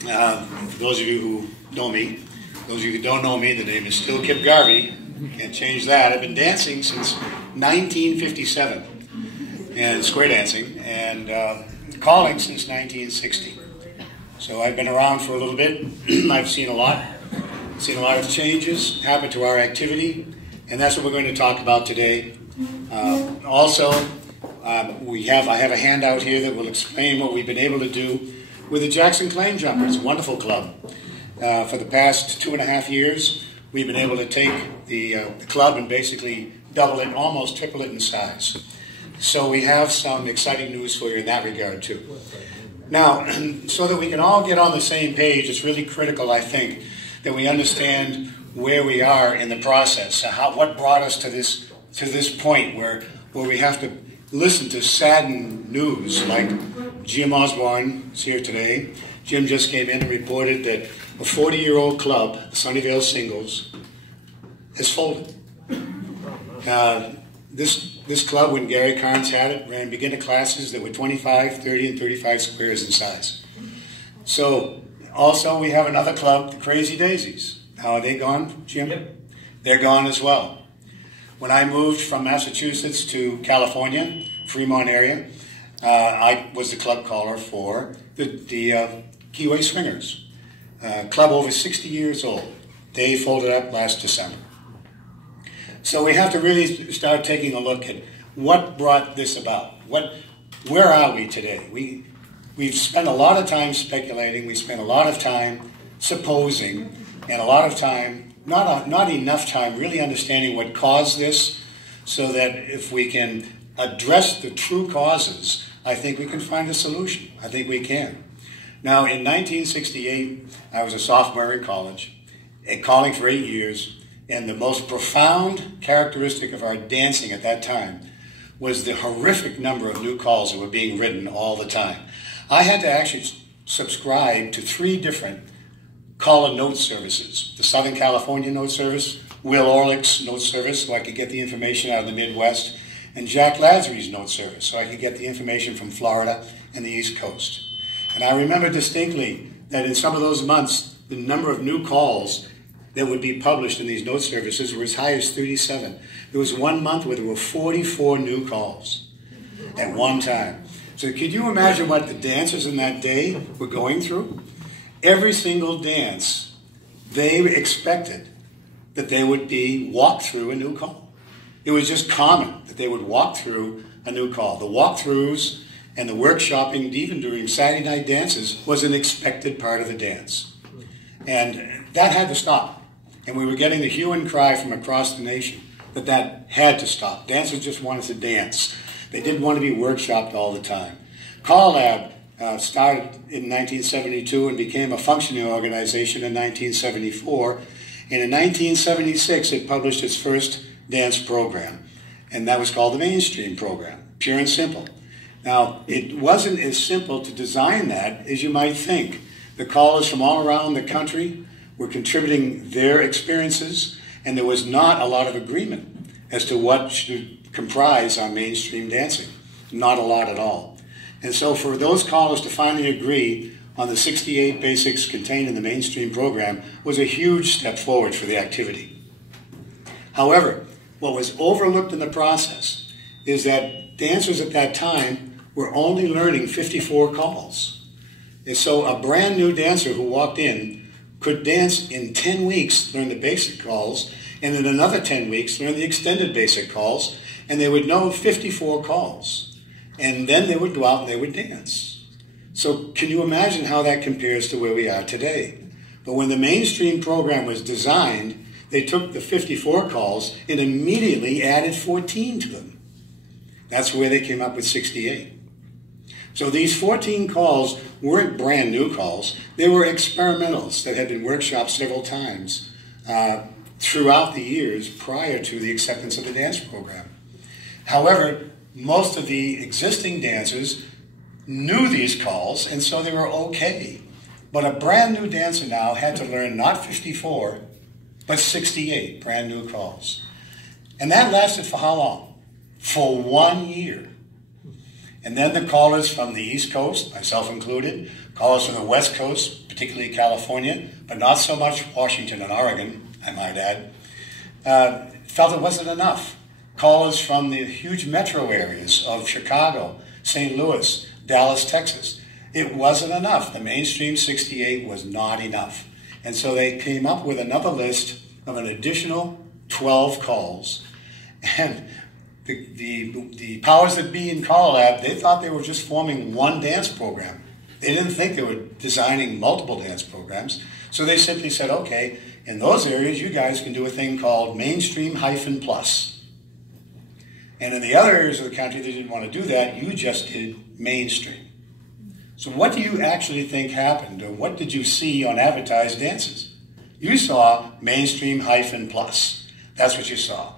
For those of you who know me, those of you who don't know me, the name is still Kip Garvey. Can't change that. I've been dancing since 1957, and square dancing, and calling since 1960. So I've been around for a little bit. I've seen a lot of changes happen to our activity, and that's what we're going to talk about today. I have a handout here that will explain what we've been able to do with the Jackson Claim Jumpers, a wonderful club. For the past 2.5 years, we've been able to take the club and basically double it, almost triple it in size. So we have some exciting news for you in that regard too. Now, so that we can all get on the same page, it's really critical, I think, that we understand where we are in the process. What brought us to this point where we have to listen to saddened news like Jim Osborne is here today. Jim just came in and reported that a 40-year-old club, Sunnyvale Singles, has folded. This club, when Gary Carnes had it, ran beginner classes that were 25, 30, and 35 squares in size. So, also we have another club, the Crazy Daisies. How are they gone, Jim? Yep. They're gone as well. When I moved from Massachusetts to California, Fremont area, I was the club caller for the Keyway Swingers. Club over 60 years old. They folded up last December. So we have to really start taking a look at what brought this about. Where are we today? We've spent a lot of time speculating. We spent a lot of time supposing, and a lot of time, not enough time, really understanding what caused this, so that if we can address the true causes, I think we can find a solution. I think we can. Now, in 1968, I was a sophomore in college, calling for 8 years, and the most profound characteristic of our dancing at that time was the horrific number of new calls that were being written all the time. I had to actually subscribe to 3 different caller note services: the Southern California note service, Will Orlick's note service, so I could get the information out of the Midwest, and Jack Lazzary's note service, so I could get the information from Florida and the East Coast. And I remember distinctly that in some of those months, the number of new calls that would be published in these note services were as high as 37. There was one month where there were 44 new calls at one time. So could you imagine what the dancers in that day were going through? Every single dance, they expected that they would be walked through a new call. It was just common that they would walk through a new call. The walkthroughs and the workshopping, even during Saturday night dances, was an expected part of the dance. And that had to stop. And we were getting the hue and cry from across the nation that had to stop. Dancers just wanted to dance. They didn't want to be workshopped all the time. Call Lab started in 1972 and became a functioning organization in 1974. And in 1976, it published its first dance program. And that was called the Mainstream Program, pure and simple. Now, it wasn't as simple to design that as you might think. The callers from all around the country were contributing their experiences, and there was not a lot of agreement as to what should comprise our mainstream dancing. Not a lot at all. And so for those callers to finally agree on the 68 basics contained in the mainstream program was a huge step forward for the activity. However, what was overlooked in the process is that dancers at that time were only learning 54 calls. And so a brand new dancer who walked in could dance in 10 weeks, learn the basic calls, and in another 10 weeks learn the extended basic calls, and they would know 54 calls. And then they would go out and they would dance. So can you imagine how that compares to where we are today? But when the mainstream program was designed, they took the 54 calls and immediately added 14 to them. That's where they came up with 68. So these 14 calls weren't brand new calls. They were experimentals that had been workshopped several times throughout the years prior to the acceptance of the dance program. However, most of the existing dancers knew these calls, and so they were okay. But a brand new dancer now had to learn not 54, but 68 brand new calls. And that lasted for how long? For 1 year. And then the callers from the East Coast, myself included, callers from the West Coast, particularly California, but not so much Washington and Oregon, I might add, felt it wasn't enough. Callers from the huge metro areas of Chicago, St. Louis, Dallas, Texas, it wasn't enough. The mainstream 68 was not enough. And so they came up with another list of an additional 12 calls. And the powers that be in Call Lab, they thought they were just forming one dance program. They didn't think they were designing multiple dance programs. So they simply said, okay, in those areas, you guys can do a thing called mainstream hyphen plus. And in the other areas of the country that didn't want to do that, you just did mainstream. So what do you actually think happened, or what did you see on advertised dances? You saw mainstream hyphen plus. That's what you saw.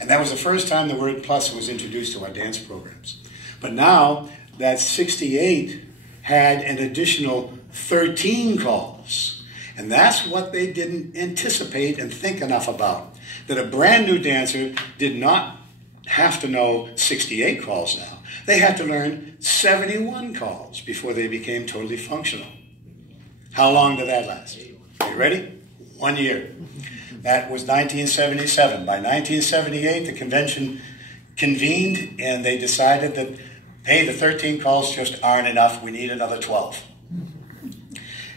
And that was the first time the word plus was introduced to our dance programs. But now that 68 had an additional 13 calls. And that's what they didn't anticipate and think enough about. That a brand new dancer did not have to know 68 calls now. They had to learn 71 calls before they became totally functional. How long did that last? Are you ready? 1 year. That was 1977. By 1978, the convention convened and they decided that, hey, the 13 calls just aren't enough. We need another 12.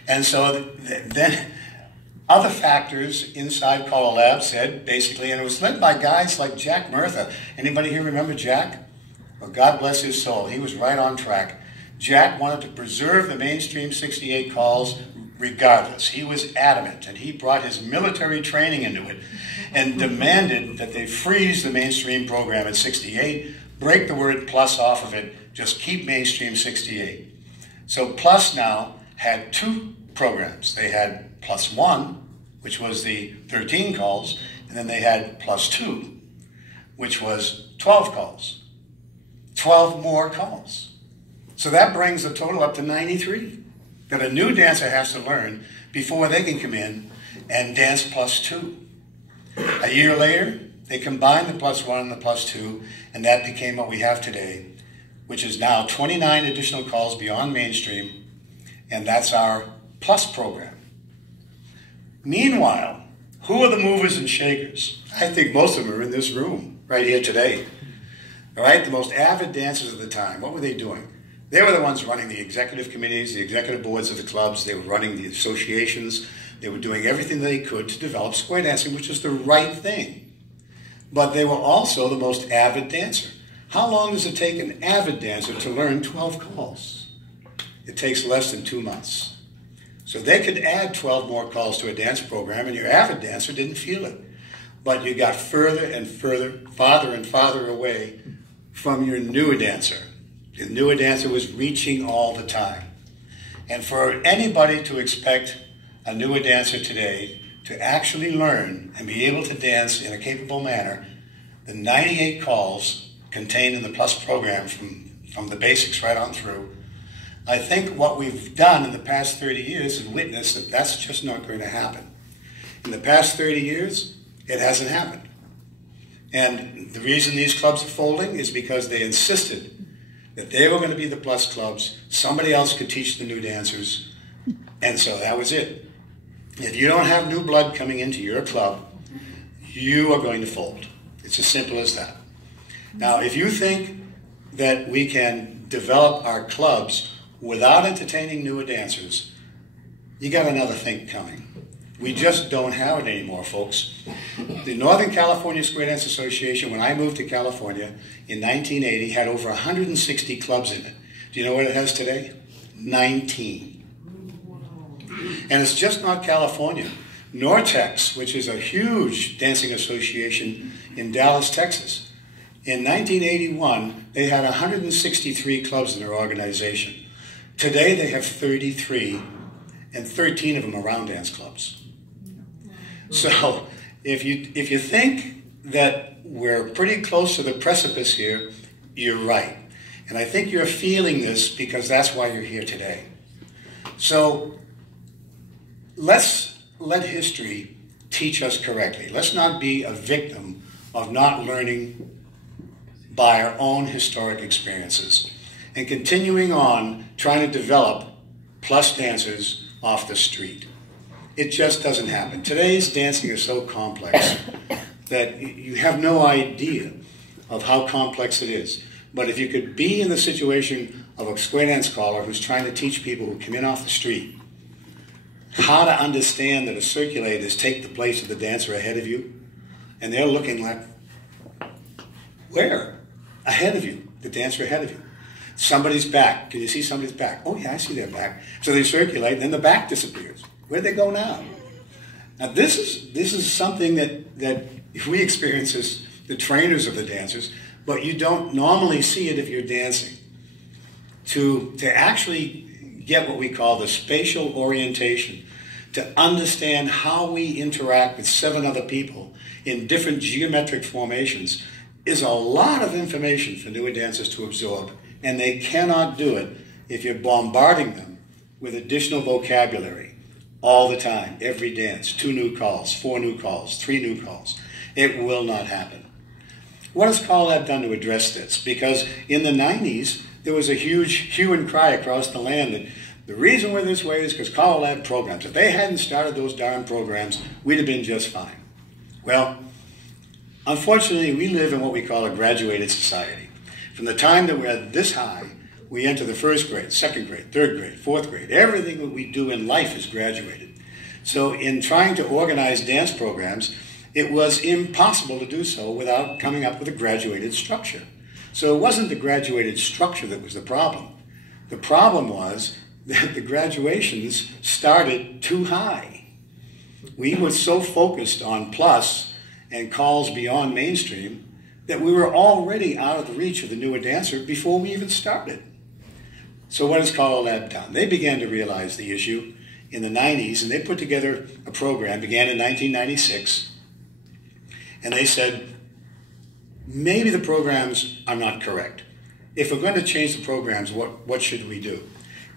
And so then other factors inside Call Lab said, basically, and it was led by guys like Jack Murtha. Anybody here remember Jack? Well, God bless his soul. He was right on track. Jack wanted to preserve the mainstream 68 calls regardless. He was adamant, and he brought his military training into it and demanded that they freeze the mainstream program at 68, break the word plus off of it, just keep mainstream 68. So Plus now had two programs. They had Plus 1, which was the 13 calls, and then they had Plus 2, which was 12 calls. 12 more calls. So that brings the total up to 93 that a new dancer has to learn before they can come in and dance Plus 2. A year later, they combined the Plus 1 and the Plus 2, and that became what we have today, which is now 29 additional calls beyond mainstream, and that's our Plus program. Meanwhile, who are the movers and shakers? I think most of them are in this room right here today. All right, the most avid dancers of the time, what were they doing? They were the ones running the executive committees, the executive boards of the clubs. They were running the associations. They were doing everything they could to develop square dancing, which is the right thing. But they were also the most avid dancer. How long does it take an avid dancer to learn 12 calls? It takes less than 2 months. So they could add 12 more calls to a dance program, and your avid dancer didn't feel it. But you got further and further, farther and farther away from your newer dancer. The newer dancer was reaching all the time. And for anybody to expect a newer dancer today to actually learn and be able to dance in a capable manner, the 98 calls contained in the Plus program from the basics right on through, I think what we've done in the past 30 years is witness that that's just not going to happen. In the past 30 years, it hasn't happened. And the reason these clubs are folding is because they insisted that they were going to be the Plus clubs, somebody else could teach the new dancers, and so that was it. If you don't have new blood coming into your club, you are going to fold. It's as simple as that. Now, if you think that we can develop our clubs without entertaining newer dancers, you got another thing coming. We just don't have it anymore, folks. The Northern California Square Dance Association, when I moved to California in 1980, had over 160 clubs in it. Do you know what it has today? 19. And it's just not California. Nortex, which is a huge dancing association in Dallas, Texas, in 1981, they had 163 clubs in their organization. Today, they have 33, and 13 of them are round dance clubs. So if you think that we're pretty close to the precipice here, you're right. And I think you're feeling this because that's why you're here today. So let's let history teach us correctly. Let's not be a victim of not learning by our own historic experiences and continuing on trying to develop Plus dancers off the street. It just doesn't happen. Today's dancing is so complex that you have no idea of how complex it is. But if you could be in the situation of a square dance caller who's trying to teach people who come in off the street how to understand that a circulators take the place of the dancer ahead of you, and they're looking like, where? Ahead of you, the dancer ahead of you. Somebody's back. Can you see somebody's back? Oh yeah, I see their back. So they circulate, and then the back disappears. Where'd they go now? Now this is something that we experience as the trainers of the dancers, but you don't normally see it if you're dancing. To actually get what we call the spatial orientation, to understand how we interact with 7 other people in different geometric formations, is a lot of information for newer dancers to absorb, and they cannot do it if you're bombarding them with additional vocabulary all the time, every dance, 2 new calls, 4 new calls, 3 new calls. It will not happen. What has Call Lab done to address this? Because in the 90s, there was a huge hue and cry across the land that the reason we're this way is because Call Lab programs. If they hadn't started those darn programs, we'd have been just fine. Well, unfortunately, we live in what we call a graduated society. From the time that we're this high, we enter the 1st grade, 2nd grade, 3rd grade, 4th grade. Everything that we do in life is graduated. So in trying to organize dance programs, it was impossible to do so without coming up with a graduated structure. So it wasn't the graduated structure that was the problem. The problem was that the graduations started too high. We were so focused on plus and calls beyond mainstream that we were already out of the reach of the newer dancer before we even started. So what has Call Lab done? They began to realize the issue in the 90s, and they put together a program, began in 1996, and they said, maybe the programs are not correct. If we're going to change the programs, what should we do?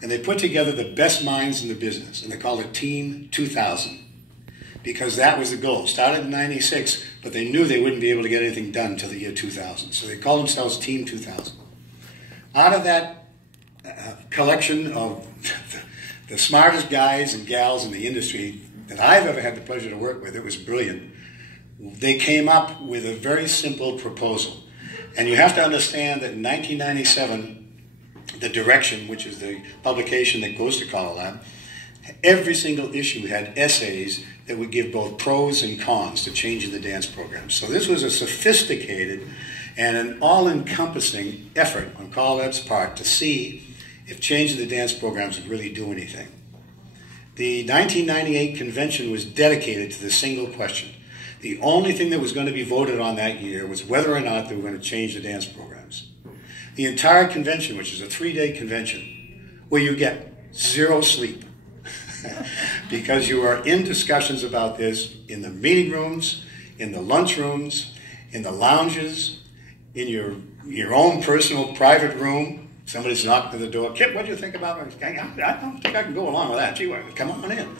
And they put together the best minds in the business, and they called it Team 2000, because that was the goal. Started in 96, but they knew they wouldn't be able to get anything done until the year 2000. So they called themselves Team 2000. Out of that collection of the smartest guys and gals in the industry that I've ever had the pleasure to work with, it was brilliant, they came up with a very simple proposal. And you have to understand that in 1997, the Direction, which is the publication that goes to Call Lab, every single issue had essays that would give both pros and cons to changing the dance program. So this was a sophisticated and an all-encompassing effort on Call Lab's part to see if changing the dance programs would really do anything. The 1998 convention was dedicated to the single question. The only thing that was going to be voted on that year was whether or not they were going to change the dance programs. The entire convention, which is a 3-day convention, where you get 0 sleep, because you are in discussions about this in the meeting rooms, in the lunch rooms, in the lounges, in your own personal private room. Somebody's knocked on the door. Kip, what do you think about it? I don't think I can go along with that. Gee, come on in.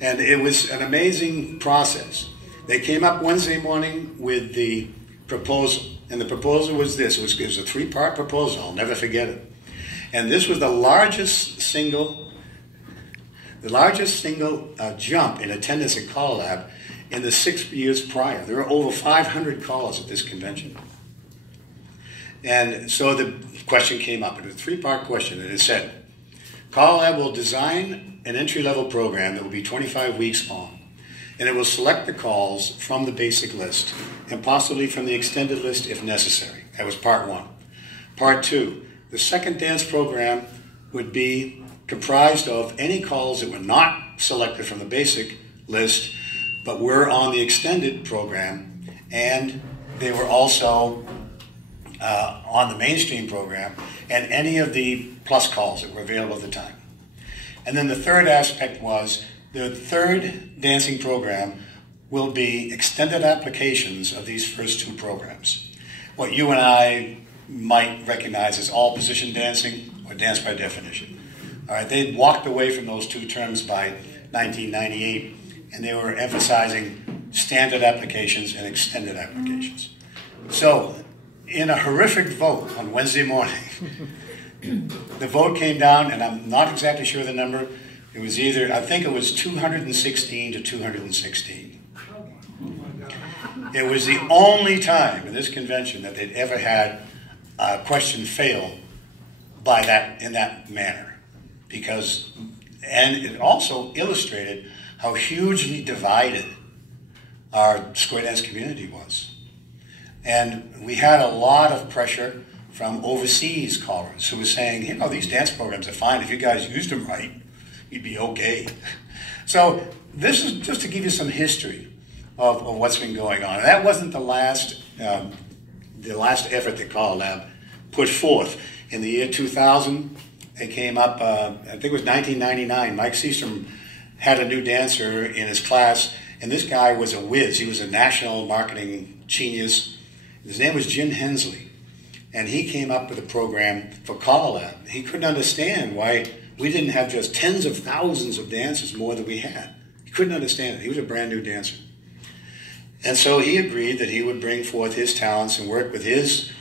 And it was an amazing process. They came up Wednesday morning with the proposal. And the proposal was this. It was a 3-part proposal. I'll never forget it. And this was the largest single jump in attendance at Call Lab in the 6 years prior. There were over 500 callers at this convention. And so the question came up. It was a 3-part question, and it said, Call Lab will design an entry-level program that will be 25 weeks long, and it will select the calls from the basic list, and possibly from the extended list if necessary. That was part 1. Part 2, the second dance program would be comprised of any calls that were not selected from the basic list, but were on the extended program, and they were also on the mainstream program, and any of the plus calls that were available at the time. And then the third aspect was the third dancing program will be extended applications of these first 2 programs. What you and I might recognize as all position dancing or dance by definition. All right, they'd walked away from those 2 terms by 1998, and they were emphasizing standard applications and extended applications. So, in a horrific vote on Wednesday morning, the vote came down, and I'm not exactly sure of the number, It was either, I think it was 216 to 216. It was the only time in this convention that they'd ever had a question fail by that, in that manner. Because, and it also illustrated how hugely divided our square dance community was. And we had a lot of pressure from overseas callers who were saying, you know, these dance programs are fine. If you guys used them right, you'd be okay. So this is just to give you some history of what's been going on. And that wasn't the last effort that Call Lab put forth. In the year 2000, it came up, I think it was 1999, Mike Seastrom had a new dancer in his class, and this guy was a whiz. He was a national marketing genius. His name was Jim Hensley, and he came up with a program for Call Lab. He couldn't understand why we didn't have just tens of thousands of dancers more than we had. He couldn't understand it. He was a brand new dancer. And so he agreed that he would bring forth his talents and work with his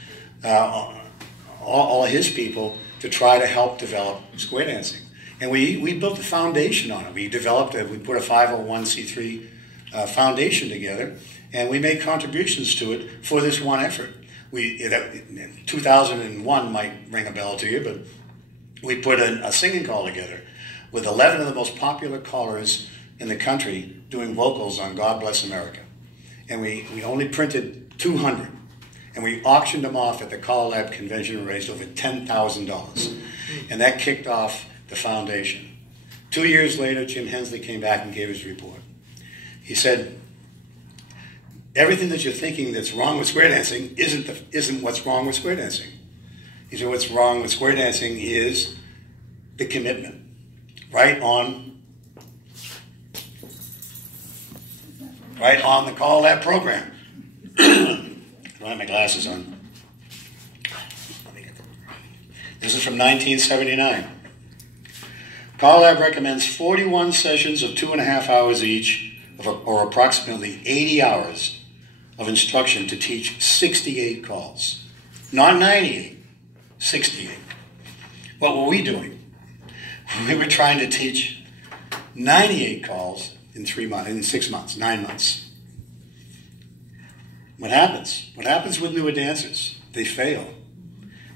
all his people to try to help develop square dancing. And we built a foundation on it. We put a 501c3 foundation together, and we made contributions to it for this one effort. 2001 might ring a bell to you, but we put a singing call together with 11 of the most popular callers in the country doing vocals on God Bless America. And we only printed 200. And we auctioned them off at the Call Lab convention and raised over $10,000. And that kicked off the foundation. 2 years later, Jim Hensley came back and gave his report. He said, everything that you're thinking that's wrong with square dancing isn't what's wrong with square dancing. He said, what's wrong with square dancing is the commitment. Right on the Call Lab program. I don't have my glasses on. This is from 1979. Call Lab recommends 41 sessions of 2.5 hours each, or approximately 80 hours of instruction to teach 68 calls. Not 98, 68. What were we doing? We were trying to teach 98 calls in 6 months, 9 months. What happens? What happens with newer dancers? They fail.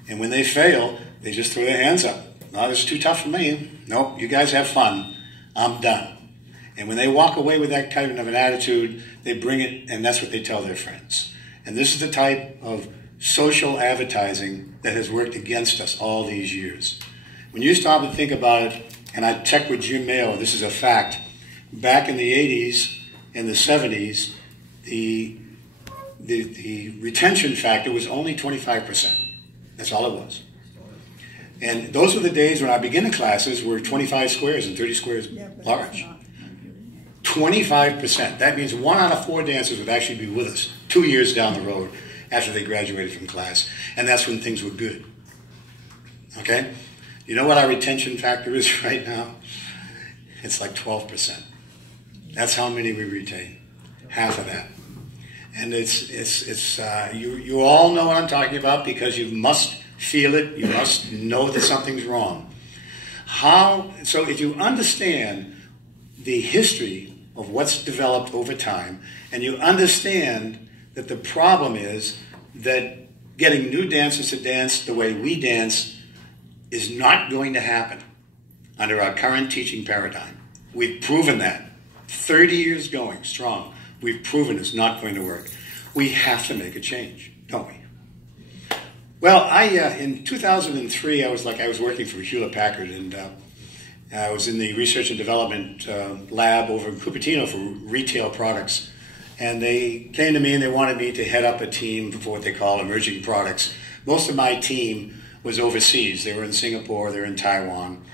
And when they fail, they just throw their hands up. No, it's too tough for me. Nope, you guys have fun. I'm done. And when they walk away with that kind of an attitude, they bring it, and that's what they tell their friends. And this is the type of social advertising that has worked against us all these years. When you stop and think about it, and I checked with Jim Mayo, this is a fact, back in the 80s and the 70s, the retention factor was only 25%. That's all it was. And those were the days when our beginner classes were 25 squares and 30 squares large. 25%. That means 1 out of 4 dancers would actually be with us 2 years down the road after they graduated from class. And that's when things were good. Okay? You know what our retention factor is right now? It's like 12%. That's how many we retain. Half of that. And you all know what I'm talking about because you must feel it. You must know that something's wrong. So if you understand the history of what's developed over time, and you understand that the problem is that getting new dancers to dance the way we dance is not going to happen under our current teaching paradigm. We've proven that. 30 years going strong. We've proven it's not going to work. We have to make a change, don't we? Well, in 2003, I was working for Hewlett-Packard, and I was in the research and development lab over in Cupertino for retail products. And they came to me and they wanted me to head up a team for what they call emerging products. Most of my team was overseas. They were in Singapore, they were in Taiwan.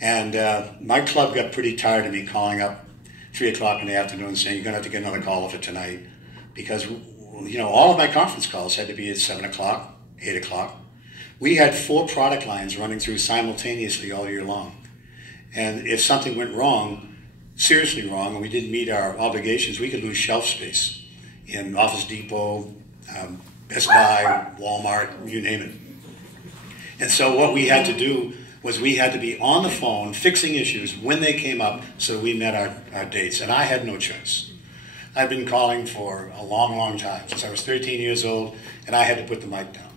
And my club got pretty tired of me calling up 3 o'clock in the afternoon saying, you're going to have to get another call for tonight. Because, you know, all of my conference calls had to be at 7 o'clock, 8 o'clock. We had 4 product lines running through simultaneously all year long. And if something went wrong, seriously wrong, and we didn't meet our obligations, we could lose shelf space in Office Depot, Best Buy, Walmart, you name it. And so what we had to do was we had to be on the phone fixing issues when they came up so we met our dates. And I had no choice. I've been calling for a long, long time, since I was 13 years old, and I had to put the mic down.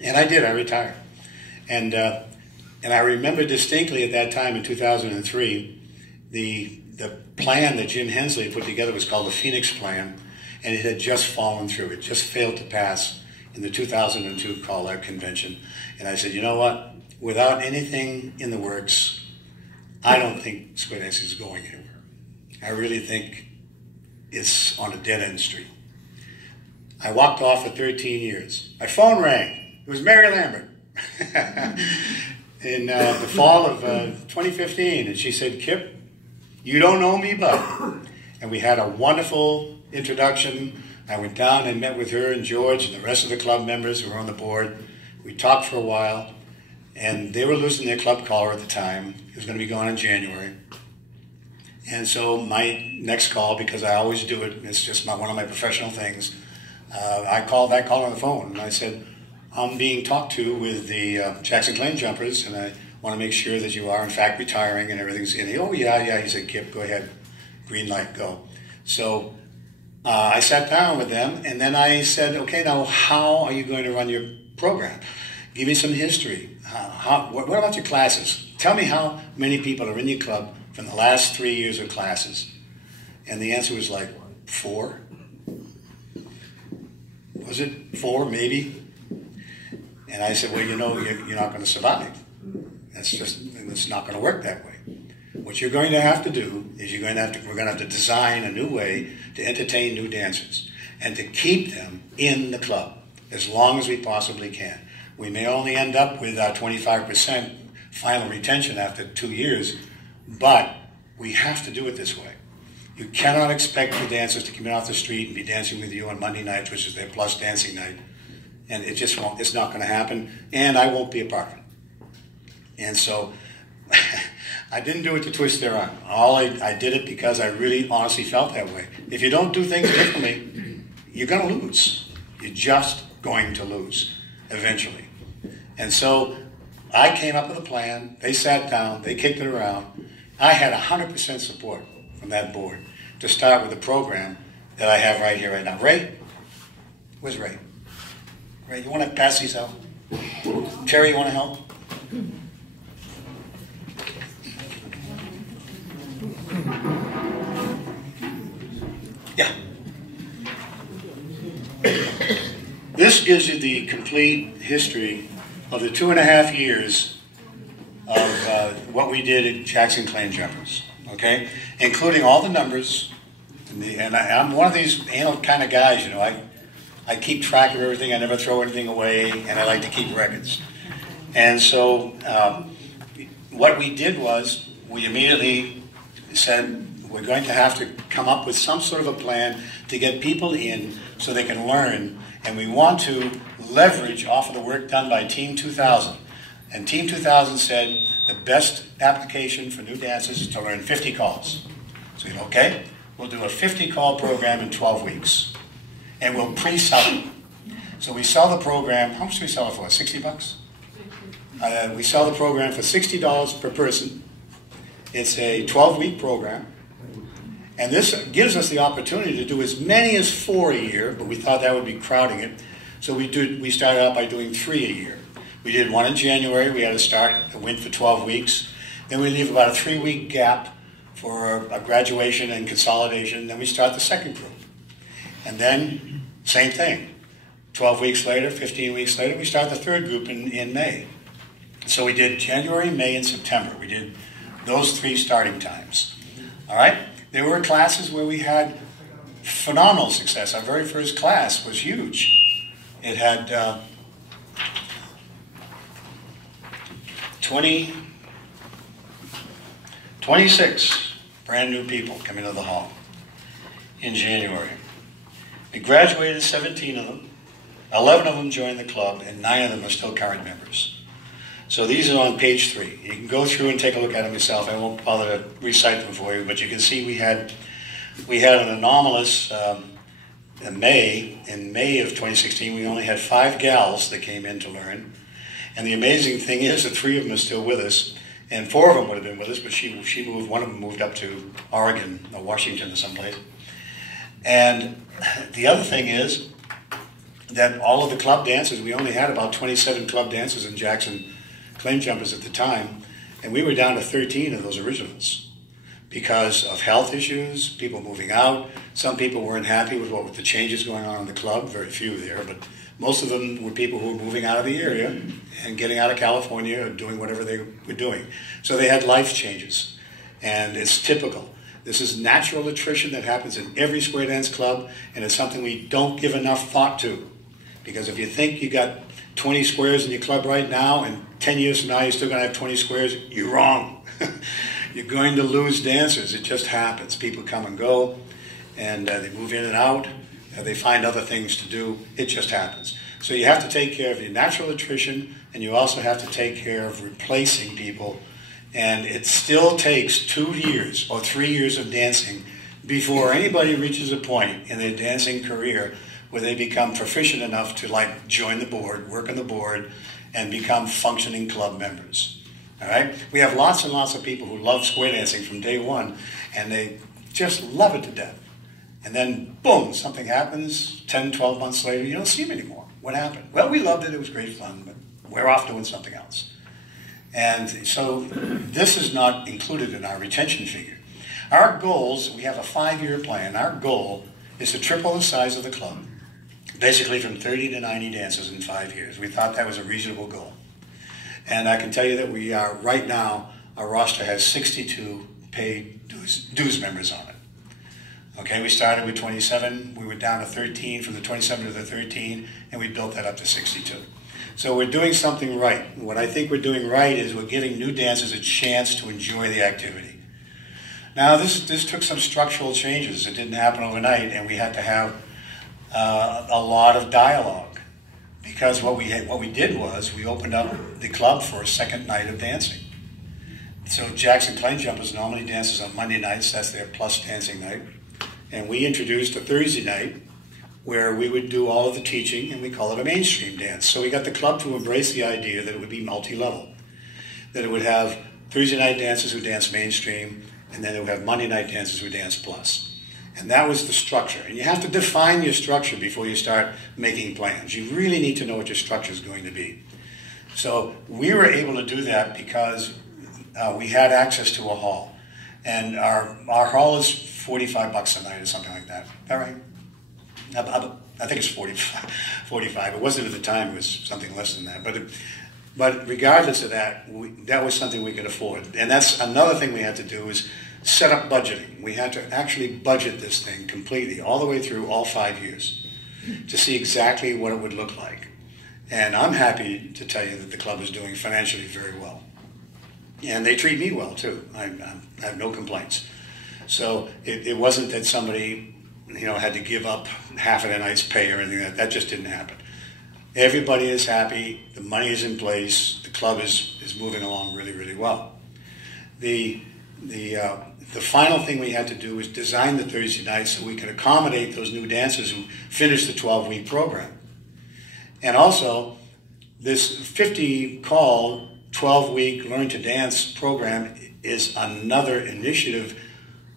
And I did. I retired. And I remember distinctly at that time in 2003, the plan that Jim Hensley put together was called the Phoenix Plan, and it had just fallen through. It just failed to pass in the 2002 call-out convention. And I said, you know what? Without anything in the works, I don't think Square Dancing is going anywhere. I really think it's on a dead-end street. I walked off for 13 years. My phone rang. It was Mary Lambert in the fall of 2015, and she said, Kip, you don't know me, but. And we had a wonderful introduction. I went down and met with her and George and the rest of the club members who were on the board. We talked for a while, and they were losing their club caller at the time. He was going to be gone in January. And so my next call, because I always do it, it's just one of my professional things, I called that caller on the phone, and I said, I'm being talked to with the Jackson Claim Jumpers, and I want to make sure that you are, in fact, retiring and everything's in. Oh, yeah, he said, Kip, go ahead, green light, go. So I sat down with them, and then I said, okay, now how are you going to run your program? Give me some history. What about your classes? Tell me how many people are in your club from the last 3 years of classes. And the answer was like 4. Was it 4, maybe? And I said, well, you know, you're not going to survive. It's not going to work that way. What you're going to have to do is we're going to have to design a new way to entertain new dancers and to keep them in the club as long as we possibly can. We may only end up with our 25% final retention after 2 years, but we have to do it this way. You cannot expect the dancers to come in off the street and be dancing with you on Monday nights, which is their plus dancing night. And it just won't, it's not going to happen, and I won't be a part of it. And so I didn't do it to twist their arm. I did it because I really honestly felt that way. If you don't do things differently, you're going to lose. You're just going to lose eventually. And so I came up with a plan. They sat down. They kicked it around. I had 100% support from that board to start with a program that I have right here, right now. Ray? Where's Ray? Ray, you want to pass these out? Terry, you want to help? Yeah. This gives you the complete history of the 2.5 years of what we did at Jackson Claim Jumpers, okay? Including all the numbers. And I'm one of these anal kind of guys, you know. I keep track of everything. I never throw anything away, and I like to keep records. And so what we did was we immediately said we're going to have to come up with some sort of a plan to get people in so they can learn, and we want to leverage off of the work done by Team 2000. And Team 2000 said the best application for new dancers is to learn 50 calls. So, okay, we'll do a 50-call program in 12 weeks. And we'll pre-sell it. So we sell the program, how much do we sell it for, 60 bucks? We sell the program for $60 per person. It's a 12-week program. And this gives us the opportunity to do as many as 4 a year, but we thought that would be crowding it. So we started out by doing 3 a year. We did one in January. We had to start, it went for 12 weeks. Then we leave about a 3-week gap for a graduation and consolidation. Then we start the second group. And then, same thing. 12 weeks later, 15 weeks later, we start the third group in May. So we did January, May, and September. We did those 3 starting times. All right? There were classes where we had phenomenal success. Our very first class was huge. It had 26 brand new people coming to the hall in January. We graduated 17 of them, 11 of them joined the club, and 9 of them are still current members. So these are on page 3. You can go through and take a look at them yourself. I won't bother to recite them for you, but you can see we had an anomalous in May of 2016, we only had 5 gals that came in to learn, And the amazing thing is that 3 of them are still with us, and 4 of them would have been with us, but one of them moved up to Oregon or Washington or someplace. And the other thing is that all of the club dancers, we only had about 27 club dancers in Jackson Claim Jumpers at the time, and we were down to 13 of those originals because of health issues, people moving out. Some people weren't happy with the changes going on in the club, very few there, but most of them were people who were moving out of the area and getting out of California or doing whatever they were doing. So they had life changes, and it's typical. This is natural attrition that happens in every square dance club, and it's something we don't give enough thought to. Because if you think you got 20 squares in your club right now, and 10 years from now you're still going to have 20 squares, you're wrong. You're going to lose dancers. It just happens. People come and go, and they move in and out. They find other things to do. It just happens. So you have to take care of your natural attrition, and you also have to take care of replacing people. And it still takes 2 years or 3 years of dancing before anybody reaches a point in their dancing career where they become proficient enough to join the board, work on the board, and become functioning club members. All right? We have lots and lots of people who love square dancing from day one, and they just love it to death. And then, boom, something happens, 10, 12 months later, you don't see them anymore. What happened? Well, we loved it, it was great fun, but we're off doing something else. And so this is not included in our retention figure. Our goals, we have a 5-year plan. Our goal is to triple the size of the club, basically from 30 to 90 dancers in 5 years. We thought that was a reasonable goal. And I can tell you that we are, right now, our roster has 62 paid dues members on it. Okay, we started with 27, we were down to 13, from the 27 to the 13, and we built that up to 62. So we're doing something right. What I think we're doing right is we're giving new dancers a chance to enjoy the activity. Now, this took some structural changes. It didn't happen overnight, and we had to have a lot of dialogue. Because what we did was we opened up the club for a second night of dancing. So Jackson Claim Jumpers normally dances on Monday nights, that's their plus dancing night. And we introduced a Thursday night where we would do all of the teaching, and we call it a mainstream dance. So we got the club to embrace the idea that it would be multi-level, that it would have Thursday night dancers who dance mainstream, and then it would have Monday night dancers who dance plus. And that was the structure. And you have to define your structure before you start making plans. You really need to know what your structure is going to be. So we were able to do that because we had access to a hall. And our hall is $45 a night or something like that. All right? I think it's 45. It wasn't at the time. It was something less than that. But regardless of that, that was something we could afford. And that's another thing we had to do is set up budgeting. We had to actually budget this thing completely, all the way through all 5 years, to see exactly what it would look like. And I'm happy to tell you that the club is doing financially very well. And they treat me well, too. I have no complaints. So it wasn't that somebody had to give up half of their night's pay or anything. That just didn't happen. Everybody is happy. The money is in place. The club is moving along really, really well. The final thing we had to do was design the Thursday night so we could accommodate those new dancers who finished the 12-week program. And also, this 50-call 12-week Learn to Dance program is another initiative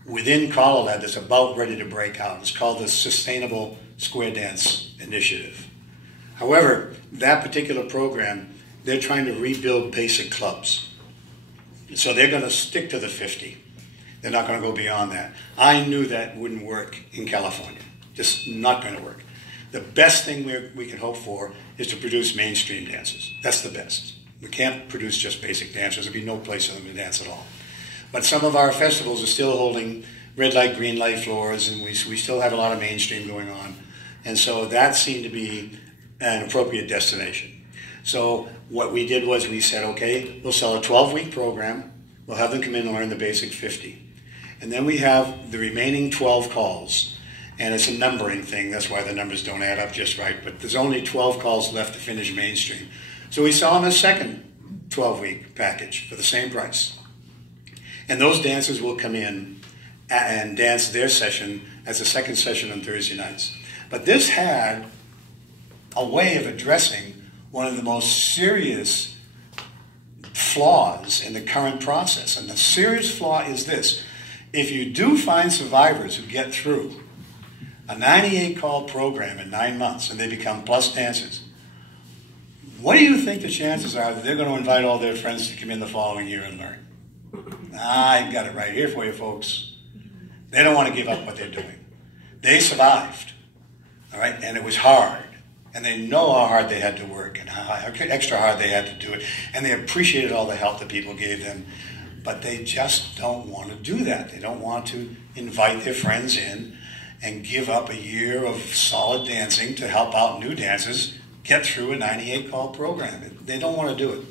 within ColleLab that's about ready to break out. It's called the Sustainable Square Dance Initiative. However, that particular program, they're trying to rebuild basic clubs. So they're going to stick to the 50. They're not going to go beyond that. I knew that wouldn't work in California. Just not going to work. The best thing we can hope for is to produce mainstream dancers. That's the best. We can't produce just basic dancers. There'd be no place for them to dance at all. But some of our festivals are still holding red light, green light floors, and we still have a lot of mainstream going on. And so that seemed to be an appropriate destination. So what we did was we said, okay, we'll sell a 12-week program. We'll have them come in and learn the basic 50. And then we have the remaining 12 calls. And it's a numbering thing. That's why the numbers don't add up just right. But there's only 12 calls left to finish mainstream. So we sell them a second 12-week package for the same price. And those dancers will come in and dance their session as a second session on Thursday nights. But this had a way of addressing one of the most serious flaws in the current process. And the serious flaw is this. If you do find survivors who get through a 98-call program in 9 months and they become plus dancers, what do you think the chances are that they're going to invite all their friends to come in the following year and learn? I got it right here for you, folks. They don't want to give up what they're doing. They survived, all right, and it was hard. And they know how hard they had to work and how extra hard they had to do it. And they appreciated all the help that people gave them. But they just don't want to do that. They don't want to invite their friends in and give up a year of solid dancing to help out new dancers get through a 98-call program. They don't want to do it.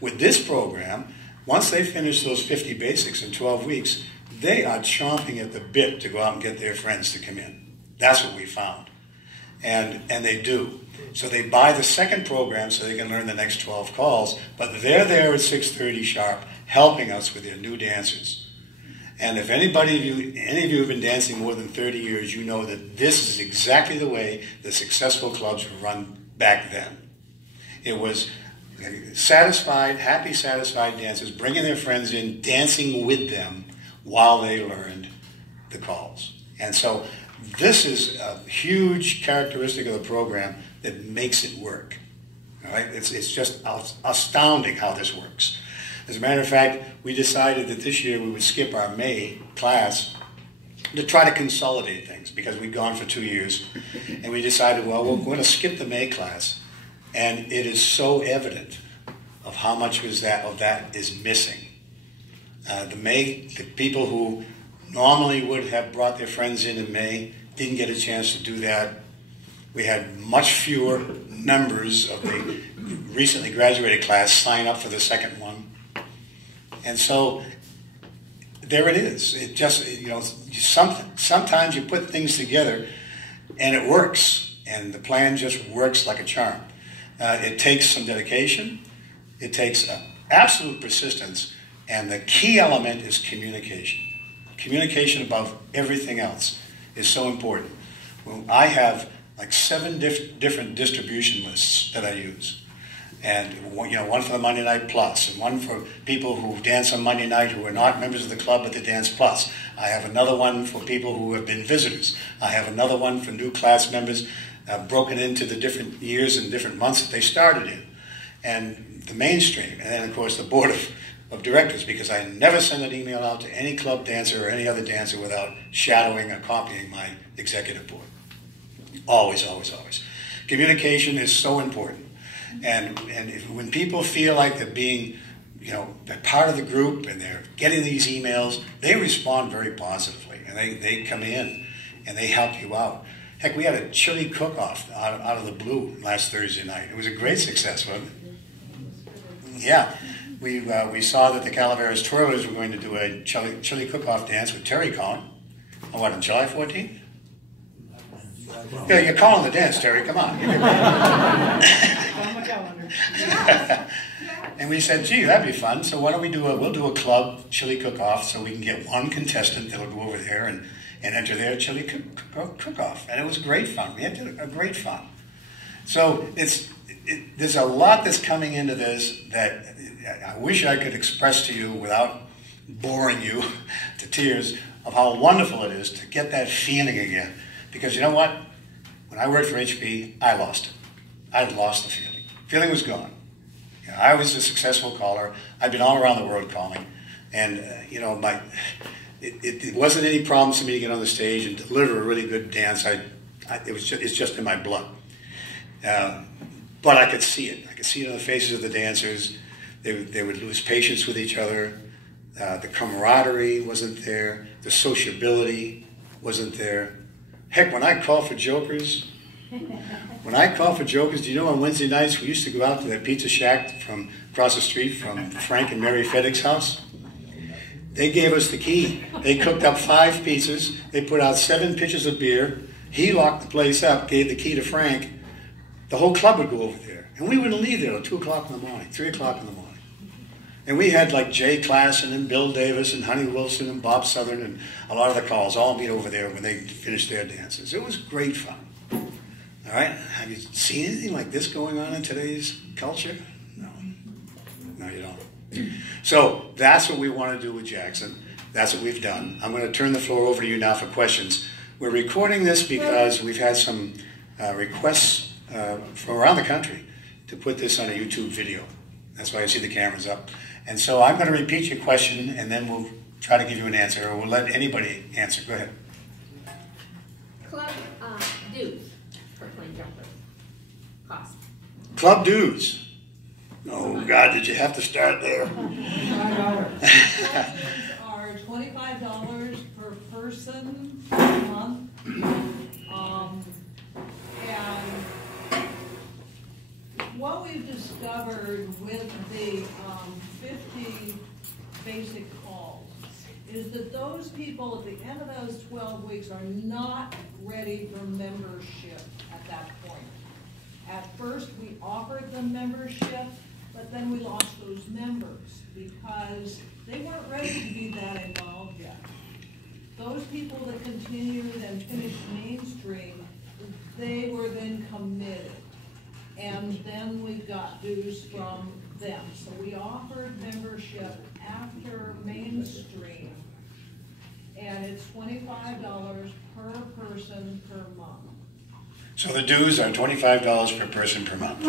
With this program, once they finish those 50 basics in 12 weeks, they are chomping at the bit to go out and get their friends to come in. That's what we found. And they do. So they buy the second program so they can learn the next 12 calls, but they're there at 6:30 sharp helping us with their new dancers. And if any of you have been dancing more than 30 years, you know that this is exactly the way the successful clubs were run back then. It was satisfied, happy, satisfied dancers bringing their friends in, dancing with them while they learned the calls. And so this is a huge characteristic of the program that makes it work. All right? It's just astounding how this works. As a matter of fact, we decided that this year we would skip our May class to try to consolidate things because we'd gone for 2 years. And we decided, well, we're going to skip the May class. And it is so evident of how much of that is missing. The people who normally would have brought their friends in May didn't get a chance to do that. We had much fewer members of the recently graduated class sign up for the second one. And so there it is. It just, sometimes you put things together and it works. And the plan just works like a charm. It takes some dedication. It takes absolute persistence. And the key element is communication. Communication above everything else is so important. Well, I have like 7 different distribution lists that I use. And one for the Monday Night Plus, and one for people who dance on Monday night who are not members of the club but they dance plus. I have another one for people who have been visitors. I have another one for new class members broken into the different years and different months that they started in. And the mainstream, and then of course the board of directors, because I never send an email out to any club dancer or any other dancer without shadowing or copying my executive board. Always, always, always. Communication is so important. And when people feel like they're being, they're part of the group and they're getting these emails, they respond very positively. And they come in and they help you out. Heck, we had a chili cook-off out of the blue last Thursday night. It was a great success, wasn't it? Yeah. We saw that the Calaveras Twirlers were going to do a chili cook-off dance with Terry Collin. On July 14th? Yeah, you're calling the dance, Terry. Come on. And we said, gee, that'd be fun. So why don't we'll do a club chili cook-off so we can get one contestant that'll go over there and enter their chili cook-off. And it was great fun. We had a great fun. So there's a lot that's coming into this that I wish I could express to you without boring you to tears of how wonderful it is to get that feeling again. Because you know what? When I worked for HP, I lost it. I lost the feeling. Feeling was gone. I was a successful caller. I've been all around the world calling. And, it wasn't any problem for me to get on the stage and deliver a really good dance. It's just in my blood. But I could see it. I could see it on the faces of the dancers. They would lose patience with each other. The camaraderie wasn't there. The sociability wasn't there. Heck, when I call for jokers, do you know on Wednesday nights we used to go out to that pizza shack from across the street from Frank and Mary Feddick's house? They gave us the key. They cooked up 5 pizzas. They put out 7 pitchers of beer. He locked the place up, gave the key to Frank. The whole club would go over there. And we wouldn't leave there until 2 o'clock in the morning, 3 o'clock in the morning. And we had like Jay Klassen and Bill Davis and Honey Wilson and Bob Southern and a lot of the calls all meet over there when they finished their dances. It was great fun. All right? Have you seen anything like this going on in today's culture? No. No, you don't. So that's what we want to do with Jackson. That's what we've done. I'm going to turn the floor over to you now for questions. We're recording this because we've had some requests from around the country to put this on a YouTube video. That's why I see the cameras up. And so I'm going to repeat your question, and then we'll try to give you an answer, or we'll let anybody answer. Go ahead. Club dues for playing jumpers. Cost. Club dues. Oh, God, did you have to start there? Are $25 per person a month. And what we've discovered with the 50 basic calls is that those people at the end of those 12 weeks are not ready for membership at that point. At first, we offered them membership, but then we lost those members because they weren't ready to be that involved yet. Those people that continued and finished mainstream, they were then committed. And then we got dues from them. So we offered membership after mainstream, and it's $25 per person per month. So the dues are $25 per person per month.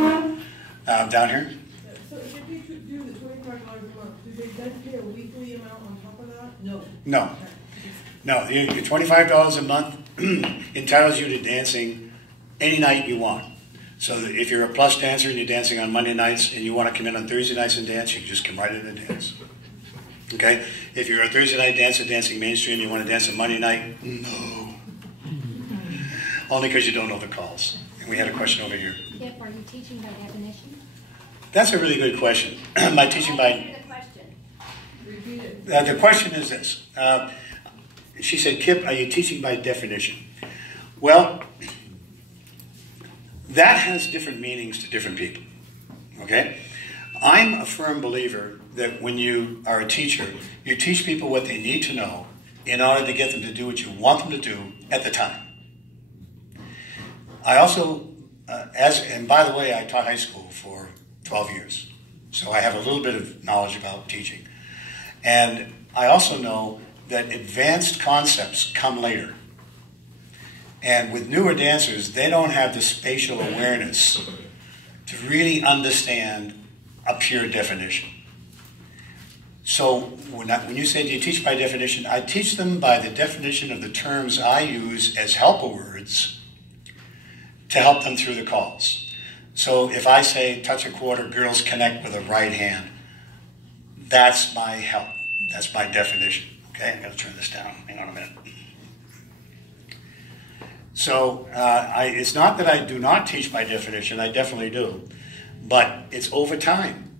Down here? So if they do the $25 a month, do they then pay a weekly amount on top of that? No. No. No, your $25 a month entitles you to dancing any night you want. So that if you're a plus dancer and you're dancing on Monday nights and you want to come in on Thursday nights and dance, you can just come right in and dance. Okay? If you're a Thursday night dancer dancing mainstream and you want to dance on Monday night, no. Only because you don't know the calls. And we had a question over here. Kip, are you teaching by definition? That's a really good question. My teaching by... The question. Repeat it. The question is this. She said, Kip, are you teaching by definition? Well, that has different meanings to different people. Okay? I'm a firm believer that when you are a teacher, you teach people what they need to know in order to get them to do what you want them to do at the time. I also, and by the way, I taught high school for 12 years. So I have a little bit of knowledge about teaching. And I also know that advanced concepts come later. And with newer dancers, they don't have the spatial awareness to really understand a pure definition. So when you say, do you teach by definition? I teach them by the definition of the terms I use as helper words to help them through the calls. So if I say touch a quarter, girls connect with a right hand, that's my help. That's my definition. Okay, I'm going to turn this down. Hang on a minute. So it's not that I do not teach by definition. I definitely do. But it's over time.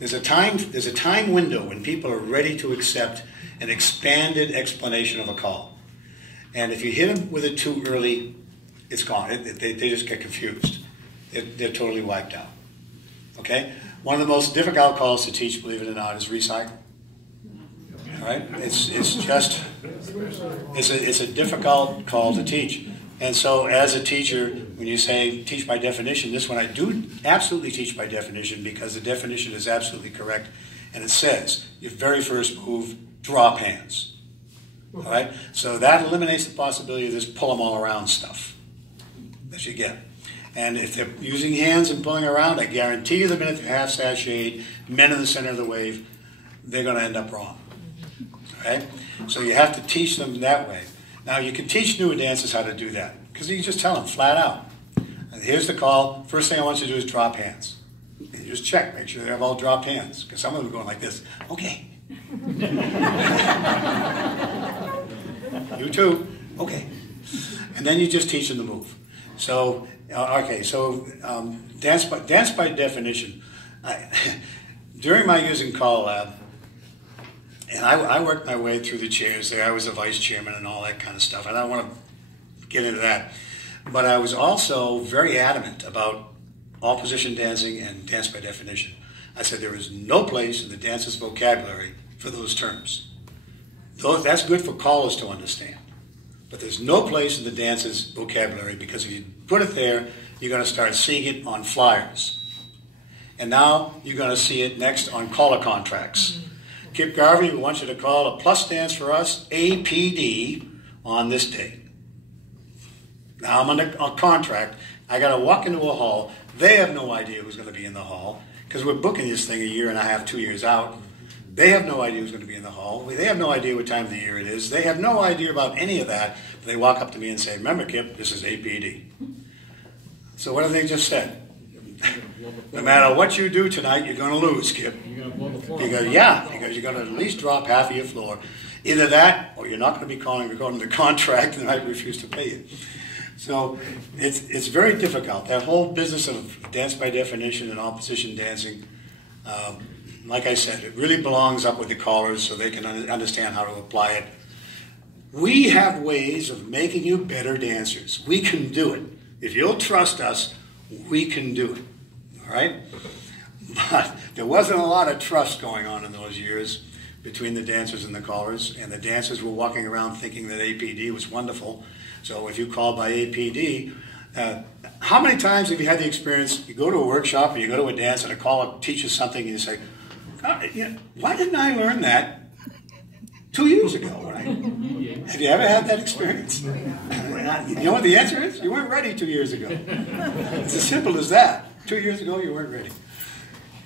There's a time window when people are ready to accept an expanded explanation of a call. And if you hit them with it too early, it's gone. They just get confused. They're totally wiped out. Okay? One of the most difficult calls to teach, believe it or not, is recycle. All right? It's a difficult call to teach. And so as a teacher, when you say teach by definition, this one I do absolutely teach by definition because the definition is absolutely correct. And it says, your very first move, drop hands. All right? So that eliminates the possibility of this pull them all around stuff that you get. And if they're using hands and pulling around, I guarantee you the minute they're half sashayed, men in the center of the wave, they're going to end up wrong. All right? So you have to teach them that way. Now, you can teach newer dancers how to do that because you can just tell them flat out. And here's the call. First thing I want you to do is drop hands. And you just check, make sure they have all dropped hands because some of them are going like this. Okay. You too. Okay. And then you just teach them the move. So, okay, so dance by definition. During my years in Call Lab, and I worked my way through the chairs there. I was a vice chairman and all that kind of stuff. And I don't want to get into that. But I was also very adamant about all position dancing and dance by definition. I said there is no place in the dancer's vocabulary for those terms. That's good for callers to understand. But there's no place in the dance's vocabulary, because if you put it there, you're going to start seeing it on flyers. And now you're going to see it next on caller contracts. Kip Garvey, we want you to call a plus dance for us, APD, on this date. Now I'm on a contract. I got to walk into a hall. They have no idea who's going to be in the hall, because we're booking this thing a year and a half, 2 years out. They have no idea who's going to be in the hall. They have no idea what time of the year it is. They have no idea about any of that. But they walk up to me and say, remember, Kip, this is APD. So what have they just said? No matter what you do tonight, you're going to lose, Kip. You're going to blow the floor. Because you're going to at least drop half of your floor. Either that, or you're not going to be calling according to the contract, and I refuse to pay you. So it's very difficult. That whole business of dance by definition and opposition dancing, like I said, it really belongs up with the callers so they can understand how to apply it. We have ways of making you better dancers. We can do it. If you'll trust us, we can do it. All right? But there wasn't a lot of trust going on in those years between the dancers and the callers, and the dancers were walking around thinking that APD was wonderful. So if you call by APD, how many times have you had the experience, you go to a workshop or you go to a dance and a caller teaches something and you say, God, why didn't I learn that 2 years ago? Right? Have you ever had that experience? You know what the answer is? You weren't ready 2 years ago. It's as simple as that. 2 years ago, you weren't ready.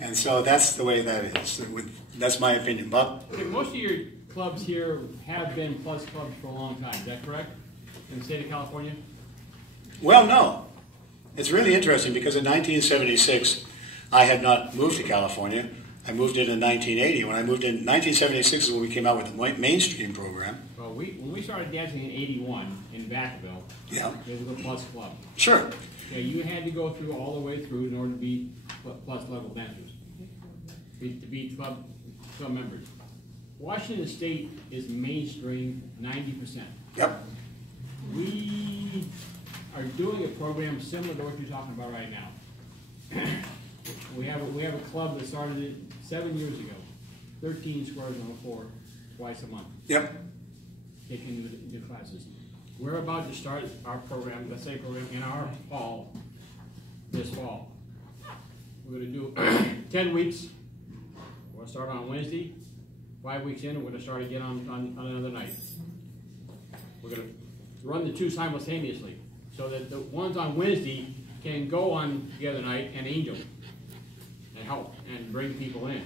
And so that's the way that is. That's my opinion. Bob? Most of your clubs here have been plus clubs for a long time. Is that correct? In the state of California? Well, no. It's really interesting because in 1976, I had not moved to California. I moved in 1980. When I moved in 1976 is when we came out with the mainstream program. Well, when we started dancing in '81 in Vacaville, there was a plus club. Sure. Yeah, you had to go through all the way through in order to be plus level dancers, to be club members. Washington State is mainstream 90%. Yep. We are doing a program similar to what you're talking about right now. We have a club that started it 7 years ago, 13 squares on the floor, twice a month. Yep. Taking new classes. We're about to start our program, the same program, in our hall this fall. We're going to do 10 weeks. We'll start on Wednesday. 5 weeks in, we're going to start again on another night. We're going to run the two simultaneously so that the ones on Wednesday can go on the other night and angel and help and bring people in.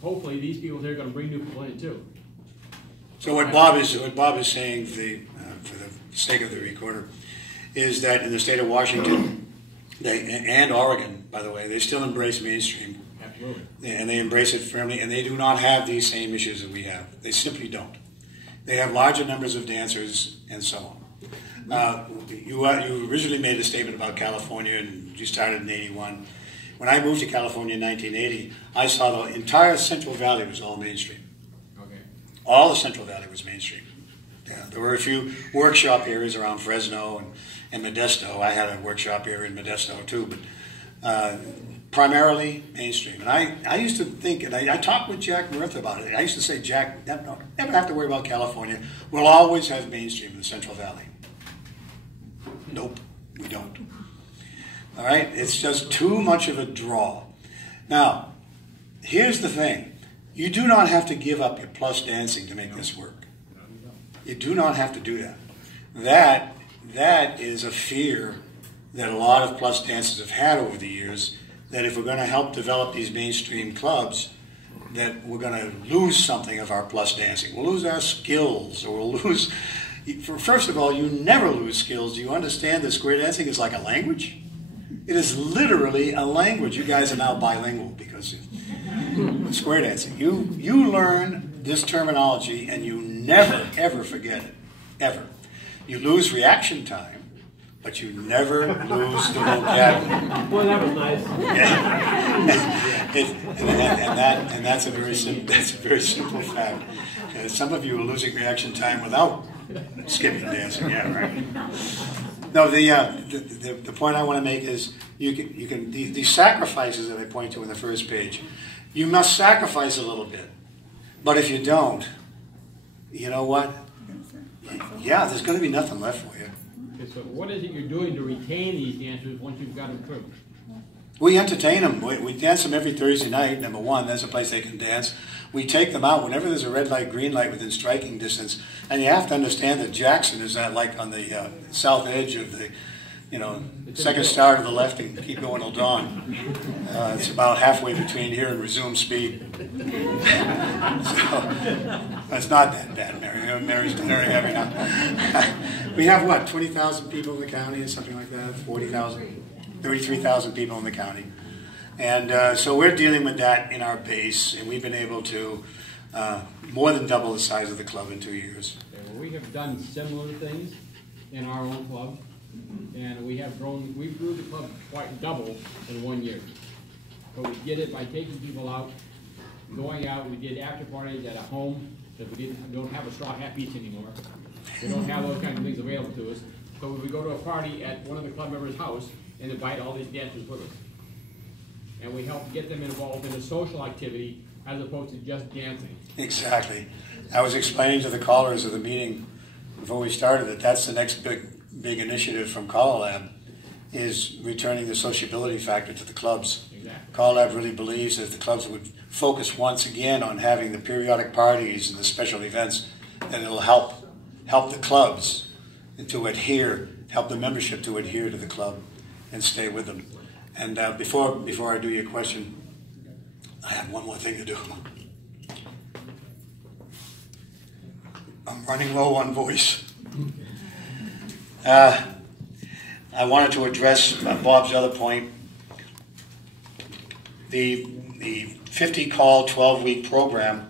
Hopefully these people here are going to bring new people in too. So what Bob is saying, for the sake of the recorder, is that in the state of Washington and Oregon, by the way, they still embrace mainstream. Absolutely. And they embrace it firmly, and they do not have these same issues that we have. They simply don't. They have larger numbers of dancers and so on. You originally made a statement about California, and you started in '81. When I moved to California in 1980, I saw the entire Central Valley was all mainstream. Okay. All the Central Valley was mainstream. Yeah, there were a few workshop areas around Fresno and Modesto. I had a workshop area in Modesto too, but primarily mainstream. And I used to think, and I talked with Jack Murtha about it. I used to say, Jack, never have to worry about California. We'll always have mainstream in the Central Valley. Nope, we don't. All right, it's just too much of a draw. Now, here's the thing. You do not have to give up your plus dancing to make this work. You do not have to do that. That is a fear that a lot of plus dancers have had over the years, that if we're going to help develop these mainstream clubs, that we're going to lose something of our plus dancing. We'll lose our skills, or we'll lose... First of all, you never lose skills. Do you understand that square dancing is like a language? It is literally a language. You guys are now bilingual because of square dancing. You learn this terminology and you never, ever forget it. Ever. You lose reaction time, but you never lose the vocabulary. Well, that was nice. And that's a very simple fact. Some of you are losing reaction time without skipping dancing. Yeah, right. No, the point I want to make is you can these sacrifices that I point to in the first page. You must sacrifice a little bit, but if you don't, you know what? Yeah, there's going to be nothing left for you. Okay, so what is it you're doing to retain these dancers once you've got them through? We entertain them. We dance them every Thursday night, number one. That's a place they can dance. We take them out whenever there's a red light, green light within striking distance. And you have to understand that Jackson is like on the south edge of the, second star to the left and keep going till dawn. It's about halfway between here and resume speed. So it's not that bad, Mary. Mary's very heavy now. We have, 20,000 people in the county or something like that? 40,000? 33,000 people in the county. And so we're dealing with that in our base, and we've been able to more than double the size of the club in 2 years. Okay, well, we have done similar things in our own club, and we grew the club quite double in 1 year. But we did it by taking people out, going out. We did after parties at a home, because we don't have a straw hat beach anymore. We don't have those kinds of things available to us. So we would go to a party at one of the club members' house and invite all these dancers with us. And we help get them involved in a social activity as opposed to just dancing. Exactly. I was explaining to the callers of the meeting before we started that that's the next big initiative from Call Lab, is returning the sociability factor to the clubs. Exactly. Call Lab really believes that if the clubs would focus once again on having the periodic parties and the special events, that it'll help the clubs to help the membership to adhere to the club and stay with them. And before I do your question, I have one more thing to do. I'm running low on voice. I wanted to address Bob's other point. The 50 call 12-week program